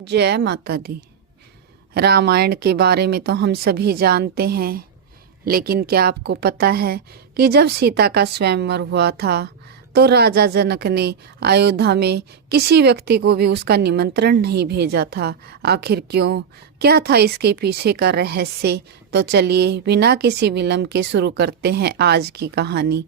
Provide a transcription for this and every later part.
जय माता दी। रामायण के बारे में तो हम सभी जानते हैं, लेकिन क्या आपको पता है कि जब सीता का स्वयंवर हुआ था तो राजा जनक ने अयोध्या में किसी व्यक्ति को भी उसका निमंत्रण नहीं भेजा था। आखिर क्यों? क्या था इसके पीछे का रहस्य? तो चलिए बिना किसी विलंब के शुरू करते हैं आज की कहानी।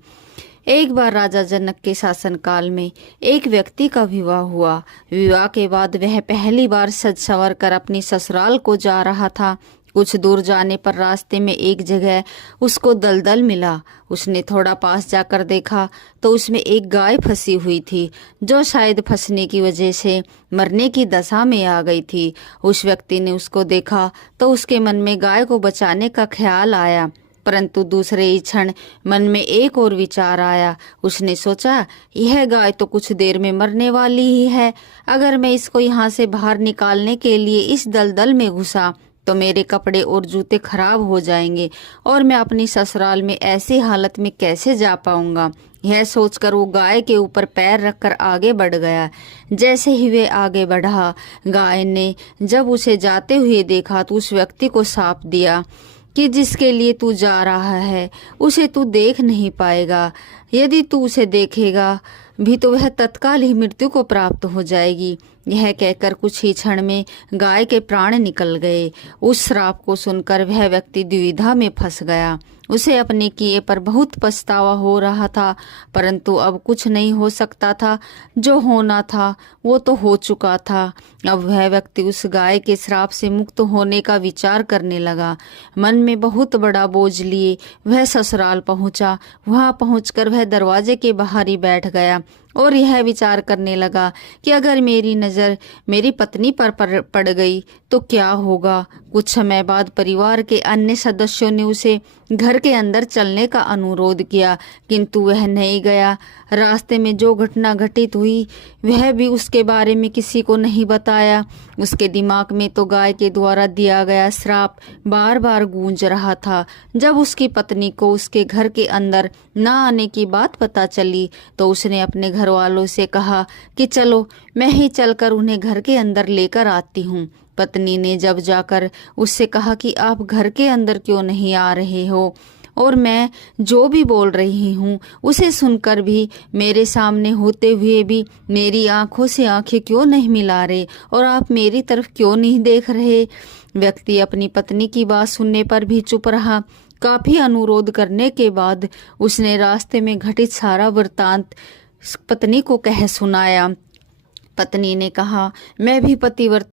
एक बार राजा जनक के शासनकाल में एक व्यक्ति का विवाह हुआ। विवाह के बाद वह पहली बार सज संवर कर अपनी ससुराल को जा रहा था। कुछ दूर जाने पर रास्ते में एक जगह उसको दलदल मिला। उसने थोड़ा पास जाकर देखा तो उसमें एक गाय फंसी हुई थी, जो शायद फंसने की वजह से मरने की दशा में आ गई थी। उस व्यक्ति ने उसको देखा तो उसके मन में गाय को बचाने का ख्याल आया, परंतु दूसरे ही क्षण मन में एक और विचार आया। उसने सोचा, यह गाय तो कुछ देर में मरने वाली ही है। अगर मैं इसको यहाँ से बाहर निकालने के लिए इस दलदल में घुसा तो मेरे कपड़े और जूते खराब हो जाएंगे और मैं अपनी ससुराल में ऐसी हालत में कैसे जा पाऊंगा। यह सोचकर वो गाय के ऊपर पैर रखकर आगे बढ़ गया। जैसे ही वे आगे बढ़ा, गाय ने जब उसे जाते हुए देखा तो उस व्यक्ति को शाप दिया कि जिसके लिए तू जा रहा है उसे तू देख नहीं पाएगा। यदि तू उसे देखेगा भी तो वह तत्काल ही मृत्यु को प्राप्त हो जाएगी। यह कहकर कुछ ही क्षण में गाय के प्राण निकल गए। उस श्राप को सुनकर वह व्यक्ति दुविधा में फंस गया। उसे अपने किए पर बहुत पछतावा हो रहा था, परंतु अब कुछ नहीं हो सकता था। जो होना था वो तो हो चुका था। अब वह व्यक्ति उस गाय के श्राप से मुक्त होने का विचार करने लगा। मन में बहुत बड़ा बोझ लिए वह ससुराल पहुंचा। वहां पहुंचकर वह दरवाजे के बाहर ही बैठ गया और यह विचार करने लगा कि अगर मेरी नज़र मेरी पत्नी पर पड़ गई तो क्या होगा। कुछ समय बाद परिवार के अन्य सदस्यों ने उसे घर के अंदर चलने का अनुरोध किया, किंतु वह नहीं गया। रास्ते में जो घटना घटित हुई वह भी उसके बारे में किसी को नहीं बताया। उसके दिमाग में तो गाय के द्वारा दिया गया श्राप बार बार गूंज रहा था। जब उसकी पत्नी को उसके घर के अंदर न आने की बात पता चली तो उसने अपने घर वालों से कहा कि चलो मैं ही चलकर उन्हें घर के अंदर लेकर आती हूँ। पत्नी ने जब जाकर उससे कहा कि आप घर के अंदर क्यों नहीं आ रहे हो, और मैं जो भी बोल रही हूँ उसे सुनकर भी मेरे सामने होते हुए भी मेरी आंखों से आंखें क्यों नहीं मिला रहे और आप मेरी तरफ क्यों नहीं देख रहे। व्यक्ति अपनी पत्नी की बात सुनने पर भी चुप रहा। काफी अनुरोध करने के बाद उसने रास्ते में घटित सारा वृतांत पत्नी को कह सुनाया। पत्नी ने कहा, मैं भी पतिव्रता